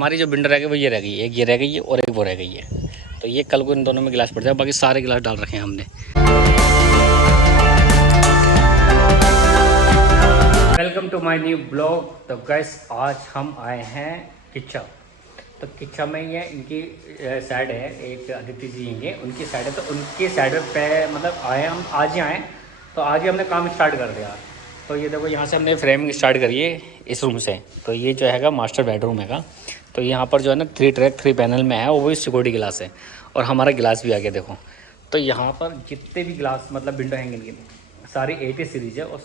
हमारी जो विंडो रह गई वो ये रह गई है, एक ये रह गई है और एक वो रह गई है। तो ये कल को इन दोनों में गिलास पड़ जाए, बाकी सारे गिलास डाल रखे हैं हमने। Welcome to my new blog. तो गाइस आज हम आए हैं किच्छा। तो किच्छा में ये इनकी साइड है, एक अदिति जी हैं उनकी साइड है। तो उनकी साइड पे मतलब आए हम, आज ही आए। तो आज ही हमने काम स्टार्ट कर दिया। तो ये देखो यहाँ से हमने फ्रेमिंग स्टार्ट करी है इस रूम से। तो ये जो हैगा मास्टर बेडरूम हैगा। तो यहाँ पर जो है ना 3 ट्रैक 3 पैनल में है, वो भी सिक्योरिटी गिलास है और हमारा गिलास भी आ गया देखो। तो यहाँ पर जितने भी गिलास मतलब विंडो हैंगे इनकी सारी 80 सीरीज है और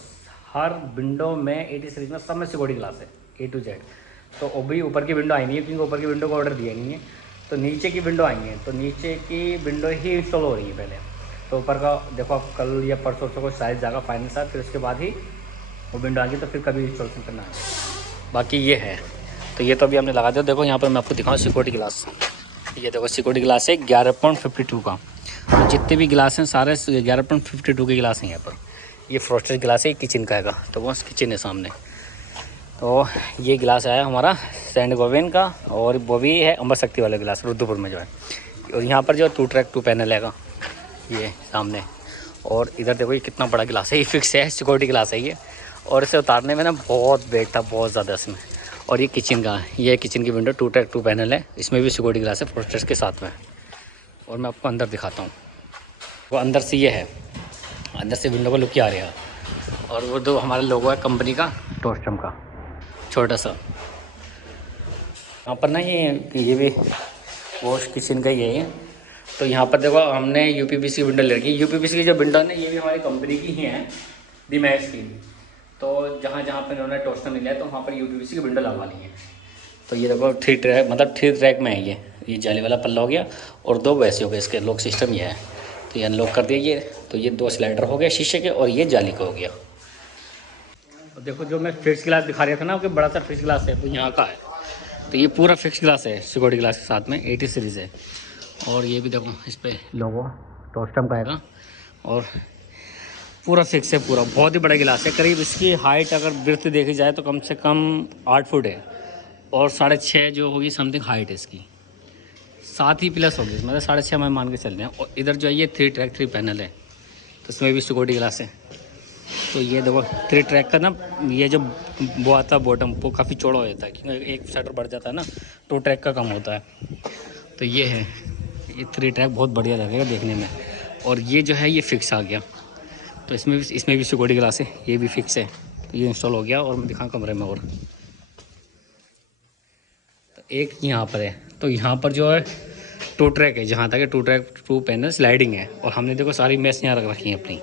हर विंडो में 80 सीरीज में सब में सिक्योरिटी गिलास है A to Z। तो वो भी ऊपर की विंडो आई नहीं है क्योंकि ऊपर की विंडो को ऑर्डर दिया नहीं है। तो नीचे की विंडो आई है, तो नीचे की विंडो ही इंस्टॉल हो रही है पहले। तो ऊपर का देखो आप कल या परसों को साइज जाएगा फाइनल साथ, फिर उसके बाद ही वो विंडो आ गई तो फिर कभी इंस्टॉलेशन करना है। बाकी ये है। तो ये तो अभी हमने लगा दिया। देखो यहाँ पर मैं आपको दिखाऊँ सिक्योरिटी गिलास। ये देखो सिक्योरिटी गिलास है 11.52 का। तो जितने भी गिलास हैं सारे 11.52 के गिलास हैं यहाँ पर। ये फ्रोस्टेड गिलास है, किचन का हैगा। तो वो किचन है सामने। तो ये गिलास आया हमारा सेंट गोविंद का और वो भी है अमर शक्ति वाला गिलास रुद्रपुर में जो है। और यहाँ पर जो 2 ट्रैक 2 पैनल हैगा ये सामने। और इधर देखो ये कितना बड़ा गिलास है, ये फिक्स है सिक्योरिटी गिलास है ये। और इसे उतारने में ना बहुत वेट था, बहुत ज़्यादा इसमें। और ये किचन का, ये किचन की विंडो 2 ट्रैक 2 पैनल है, इसमें भी सिक्योरिटी गिलास है फ्रोस्टेड के साथ में। और मैं आपको अंदर दिखाता हूँ। वो अंदर से ये है, अंदर से विंडो को लुक आ रहा है। और वो जो हमारा लोगो है कंपनी का टोस्टम का छोटा सा। यहाँ पर ना ये भी वॉश किचन का ये है। तो यहाँ पर देखो हमने UPVC की विंडो ले रखी है। UPVC की जो विंडो है ना ये भी हमारी कंपनी की ही है, डीमैक्स की। तो जहाँ जहाँ पर इन्होंने टोस्टर मिला है तो वहाँ पर UPVC की विंडो लगवा ली है। तो ये देखो 3 ट्रैक मतलब 3 ट्रैक में है ये जाली वाला पल्ला हो गया और 2 वैसे हो गए। इसके लॉक सिस्टम ये है। तो ये अनलॉक कर दिया ये। तो ये 2 स्लाइडर हो गया शीशे के और ये जाली का हो गया। और देखो जो मैं फिक्स गिलास दिखा रहा था ना कि बड़ा सा फिक्स गिलास है, तो यहाँ का है। तो ये पूरा फिक्स गिलास है सिक्योरिटी गिलास के साथ में 80 सीरीज़ है। और ये भी देखो इस पर लोगो टोस्टम का आएगा और पूरा फिक्स है पूरा। बहुत ही बड़ा गिलास है। करीब इसकी हाइट अगर ब्रेथ देखी जाए तो कम से कम 8 फुट है और 6.5 जो होगी समथिंग हाइट है इसकी, 7 ही प्लस होगी मतलब 6.5 मैं मान के चल रहे हैं। और इधर जो है ये 3 ट्रैक 3 पैनल है, तो इसमें भी सिक्योरिटी गिलास है। तो ये देखो 3 ट्रैक का ना ये जो वो आता है बॉटम वो काफ़ी चौड़ा हो जाता है क्योंकि एक शटर बढ़ जाता है ना, 2 ट्रैक का कम होता है। तो ये है, ये 3 ट्रैक बहुत बढ़िया लगेगा देखने में। और ये जो है ये फिक्स आ गया। तो इसमें भी सिक्योरिटी ग्लास है, ये भी फिक्स है। तो ये इंस्टॉल हो गया। और मैं दिखाऊँ कमरे में। और तो एक यहाँ पर है। तो यहाँ पर जो है 2 ट्रैक है, जहाँ तक है 2 ट्रैक 2 पैनल स्लाइडिंग है। और हमने देखो सारी मेस यहाँ रख रखी है अपनी।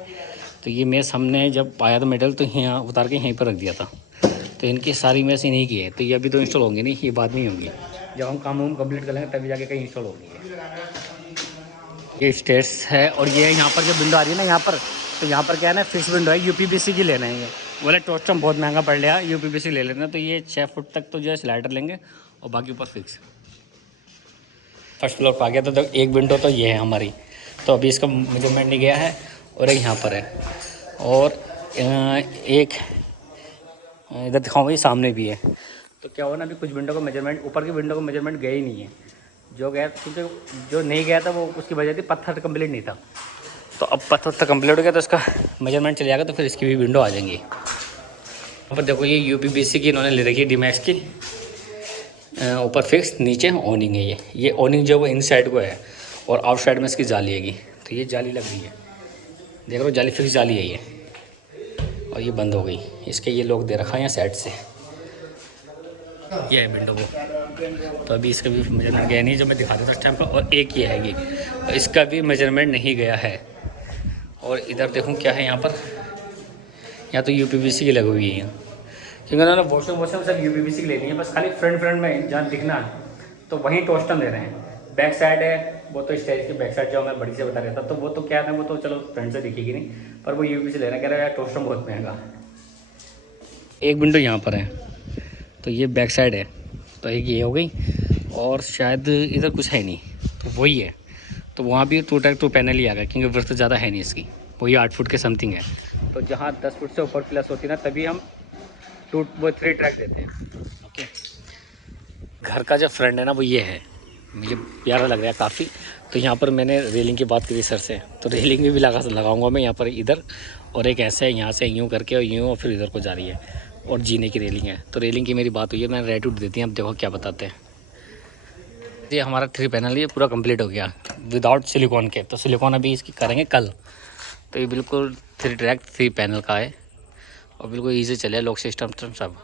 तो ये मेस हमने जब पाया था मेटल तो यहाँ उतार के यहीं पर रख दिया था। तो इनकी सारी मेस इन्हीं की है। तो ये अभी तो इंस्टॉल होंगी नहीं, ये बाद में ही होंगी। जब हम काम कंप्लीट कर लेंगे तभी जाके कहीं इंस्टॉल होगी। ये स्टेयर्स है। और ये यहाँ पर जो विंडो आ रही है ना यहाँ पर, तो यहाँ पर क्या है ना फिक्स विंडो है, UPVC की लेना है। ये बोले टोस्टम बहुत महंगा पड़ लिया, UPVC ले लेना। तो ये 6 फुट तक तो जो है स्लाइडर लेंगे और बाकी ऊपर फिक्स। फर्स्ट फ्लोर पर आ गया। तो एक विंडो तो ये है हमारी। तो अभी इसका मेजरमेंट नहीं गया है। और एक यहाँ पर है और एक इधर दिखाऊंगा, ये सामने भी है। तो क्या हुआ ना अभी कुछ विंडो का मेजरमेंट, ऊपर की विंडो का मेजरमेंट गया ही नहीं है। जो गया क्योंकि जो नहीं गया था वो उसकी वजह थी पत्थर कंप्लीट नहीं था। तो अब पत्थर कंप्लीट हो गया तो इसका मेजरमेंट चले जाएगा, तो फिर इसकी भी विंडो आ जाएंगी। यहाँ पर देखो ये UPVC की इन्होंने ले रखी है डीमैक्स की, ऊपर फिक्स नीचे ऑनिंग है। ये ऑनिंग जो है वो इन साइड को है और आउट साइड में इसकी जाली हैगी। तो ये जाली लग गई है, देख लो जाली फिक्स जाली है ये। और ये बंद हो गई, इसके ये लोग दे रखा है यहाँ साइड से। ये है विंडो वो। तो अभी इसका भी मेजरमेंट गया नहीं जो मैं दिखा देता उस टाइम पर। और एक ये हैगी, तो इसका भी मेजरमेंट नहीं गया है। और इधर देखूँ क्या है यहाँ पर, यहाँ तो UPVC की लगी हुई है क्योंकि उन्होंने वॉशरूम सब UPVC की लेनी है। बस खाली फ्रंट में जहाँ दिखना है तो वहीं टोस्टम ले रहे हैं। बैक साइड है वो तो स्टेज की बैक साइड जो मैं बड़ी से बता रहा था, तो वो तो क्या था वो तो चलो फ्रंट से दिखेगी नहीं, पर वो UPVC ले रहे हैं। कह रहे हैं यार टोस्टम बहुत महंगा। एक विंडो यहाँ पर है, तो ये बैक साइड है। तो एक ये हो गई और शायद इधर कुछ है नहीं, तो वही है। तो वहाँ भी 2 ट्रैक 2 पैनल ही आ गया क्योंकि वर्थ ज़्यादा है नहीं इसकी, वही 8 फुट के समथिंग है। तो जहाँ 10 फुट से ऊपर प्लस होती है ना तभी हम 3 ट्रैक देते हैं। ओके, घर का जो फ्रंट है ना वो ये है, मुझे प्यारा लग रहा है काफ़ी। तो यहाँ पर मैंने रेलिंग की बात करी सर से, तो रेलिंग भी लगाऊंगा मैं यहाँ पर इधर, और एक ऐसे है यहाँ से यूँ करके और यूँ और फिर इधर को जा रही है, और जीने की रेलिंग है। तो रेलिंग की मेरी बात हुई है, मैंने रेट उठ देती हैं, अब देखो क्या बताते हैं। ये हमारा 3 पैनल ये पूरा कंप्लीट हो गया विदाउट सिलिकॉन के। तो सिलिकॉन अभी इसकी करेंगे कल। तो ये बिल्कुल 3 ट्रैक 3 पैनल का है और बिल्कुल ईजी चले, लॉक सिस्टम सब।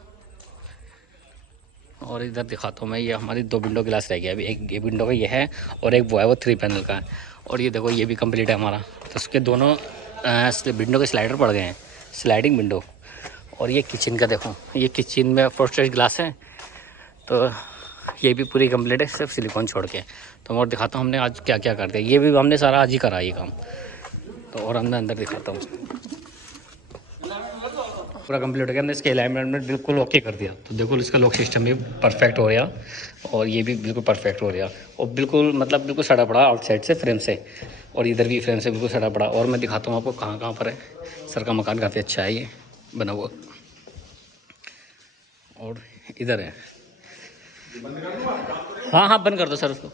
और इधर दिखाता हूँ मैं, ये हमारी 2 विंडो ग्लास रह गया अभी, एक विंडो का ये है और एक वो है वो 3 पैनल का है। और ये देखो ये भी कंप्लीट है हमारा। तो उसके दोनों विंडो के स्लाइडर पड़ गए हैं, स्लाइडिंग विंडो। और ये किचन का देखो, ये किचन में फ्रोस्टेड ग्लास है, तो ये भी पूरी कंप्लीट है सिर्फ सिलिकॉन छोड़ के। तो मैं और दिखाता हूँ हमने आज क्या क्या कर दिया, ये भी हमने सारा आज ही करा ये काम। तो और हमने अंदर दिखाता हूँ, पूरा कंप्लीट हो गया, हमने इसके अलाइनमेंट बिल्कुल ओके कर दिया। तो देखो इसका लॉक सिस्टम भी परफेक्ट हो गया और ये भी बिल्कुल परफेक्ट हो गया, और बिल्कुल मतलब बिल्कुल सड़ा पड़ा आउटसाइड से फ्रेम से, और इधर भी फ्रेम से बिल्कुल सड़ा पड़ा। और मैं दिखाता हूँ आपको कहाँ कहाँ पर है। सर का मकान काफ़ी अच्छा है ये बना हुआ, और इधर है। हाँ हाँ बंद कर दो सर उसको।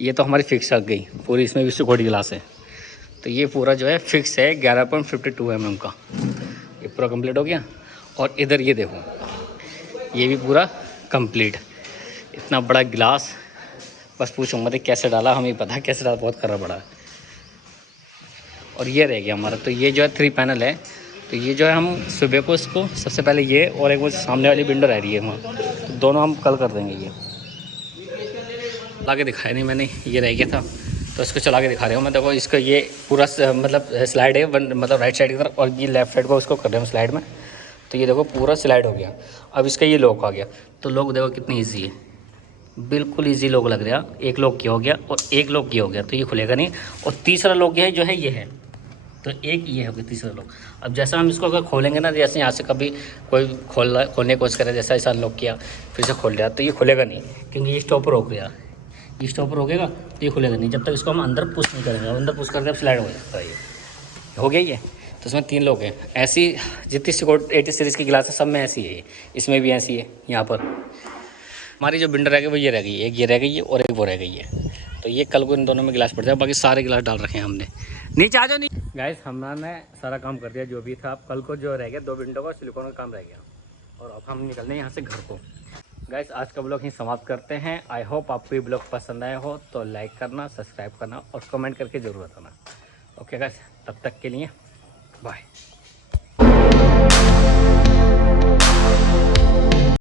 ये तो हमारी फिक्स आ गई पूरी, इसमें भी सिक्योरिटी ग्लास है। तो ये पूरा जो है फिक्स है 11.52 mm का, ये पूरा कंप्लीट हो गया। और इधर ये देखो, ये भी पूरा कंप्लीट, इतना बड़ा गिलास, बस पूछो मत कैसे डाला, हमें पता है कैसे डाला, बहुत खराब पड़ा। और ये रह गया हमारा। तो ये जो है 3 पैनल है। तो ये जो है हम सुबह को इसको सबसे पहले ये, और एक वो सामने वाली विंडो रह रही है वहाँ, तो दोनों हम कल कर देंगे। ये चला के दिखाया नहीं मैंने, ये रह गया था तो इसको चला के दिखा रहा हूँ मैं। देखो इसका ये पूरा मतलब स्लाइड है, मतलब राइट साइड की तरफ, और ये लेफ्ट साइड को उसको कर रहे हैं स्लाइड में। तो ये देखो पूरा स्लाइड हो गया। अब इसका ये लॉक आ गया, तो लॉक देखो कितनी ईजी है, बिल्कुल ईजी लॉक लग रहा है। एक लॉक किया हो गया और एक लॉक किया हो गया, तो ये खुलेगा नहीं। और तीसरा लॉक ये जो है ये है, तो एक ये है तीसरा लॉक। अब जैसा हम इसको अगर खोलेंगे ना, जैसे यहाँ से कभी कोई खोलने की कोशिश करे, जैसा ऐसा लॉक किया फिर से खोल दिया, तो ये खुलेगा नहीं, क्योंकि ये स्टॉपर हो गया। ये स्टॉपर हो गया तो ये खुलेगा नहीं जब तक इसको हम अंदर पुश नहीं करेंगे। अंदर पुश करके अब स्लाइड हो जाता है, ये हो गया ये। तो इसमें 3 लोग हैं। ऐसी जितनी सिक्योर 80 सीरीज़ की गिलास है सब में ऐसी है ये, इसमें भी ऐसी है। यहाँ पर हमारी जो विंडो रह गई वो ये रह गई, एक ये रह गई है और एक वो रह गई है। तो ये कल को इन दोनों में गिलास पड़ जाए, बाकी सारे गिलास डाल रखे हैं हमने। नीचे आ जाओ। नहीं गाइस, हमने सारा काम कर दिया जो भी था। अब कल को जो रह गया 2 विंडो का सिलिकॉन का काम रह गया, और अब हम निकलने हैं यहाँ से घर को। गाइस आज का ब्लॉग ही समाप्त करते हैं। आई होप आपको ये ब्लॉग पसंद आया हो, तो लाइक करना, सब्सक्राइब करना और कमेंट करके ज़रूर बताना। ओके गाइस, तब तक के लिए बाय।